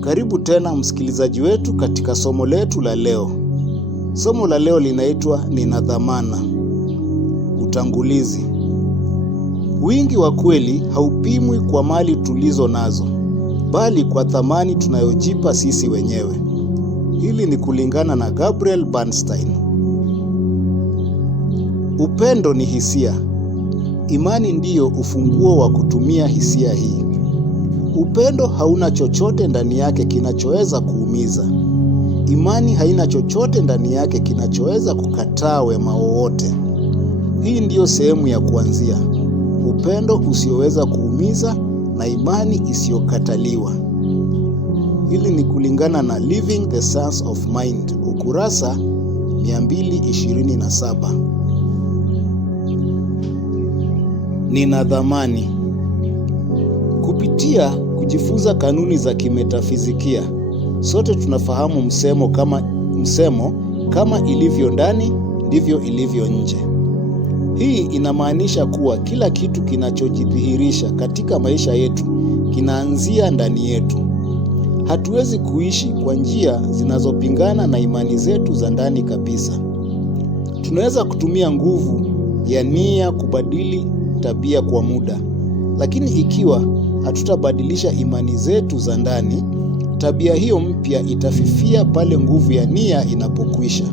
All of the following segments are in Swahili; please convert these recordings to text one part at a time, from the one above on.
Karibu tena msikilizaji wetu katika somo letu la leo. Somo la leo linaitwa Nina Dhamana. Utangulizi. Wingi wa kweli haupimwi kwa mali tulizo nazo, bali kwa thamani tunayojipa sisi wenyewe. Hili ni kulingana na Gabriel Bernstein. Upendo ni hisia. Imani ndiyo ufunguo wa kutumia hisia hii. Upendo hauna chochote ndani yake kinachoweza kuumiza. Imani haina chochote ndani yake kinachoweza kukataa wema wowote. Hii ndiyo sehemu ya kuanzia. Upendo usioweza kuumiza na imani isiyokataliwa. Hili ni kulingana na Living the Sense of Mind, ukurasa 227. Nina dhamani. Kupitia kujifunza kanuni za kimetafizikia, sote tunafahamu msemo kama ilivyo ndani ndivyo ilivyo nje. Hii inamaanisha kuwa kila kitu kinachojidhihirisha katika maisha yetu kinaanzia ndani yetu. Hatuwezi kuishi kwa njia zinazopingana na imani zetu za ndani kabisa. Tunaweza kutumia nguvu ya nia kubadili tabia kwa muda, lakini ikiwa hatutabadilisha imani zetu za ndani, tabia hiyo mpya itafifia pale nguvu ya nia inapokwisha.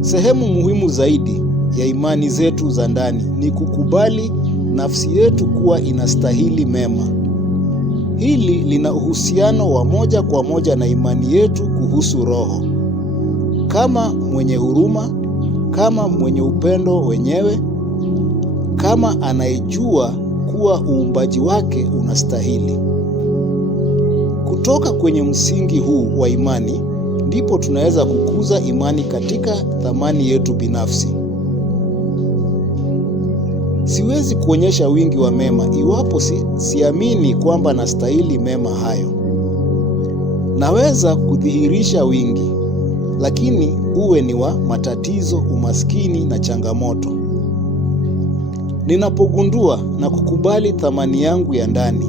Sehemu muhimu zaidi ya imani zetu za ndani ni kukubali nafsi yetu kuwa inastahili mema. Hili lina uhusiano wa moja kwa moja na imani yetu kuhusu roho. Kama mwenye huruma, kama mwenye upendo wenyewe, kama anayejua kuwa uumbaji wake unastahili. Kutoka kwenye msingi huu wa imani, ndipo tunaweza kukuza imani katika thamani yetu binafsi. Siwezi kuonyesha wingi wa mema iwapo siamini kwamba nastahili mema hayo. Naweza kudhihirisha wingi, lakini uwe ni wa matatizo, umaskini na changamoto. Ninapogundua na kukubali thamani yangu ya ndani,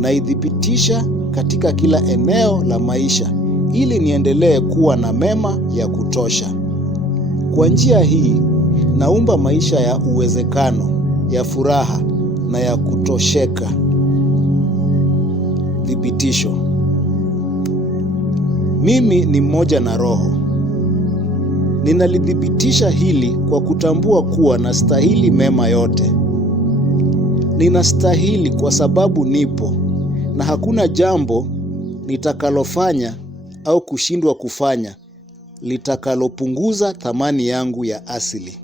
naidhibitisha katika kila eneo la maisha ili niendelee kuwa na mema ya kutosha. Kwa njia hii, naumba maisha ya uwezekano, ya furaha na ya kutosheka. Thibitisho. Mimi ni mmoja na roho. Ninalithibitisha hili kwa kutambua kuwa nastahili mema yote. Ninastahili kwa sababu nipo, na hakuna jambo nitakalofanya au kushindwa kufanya litakalopunguza thamani yangu ya asili.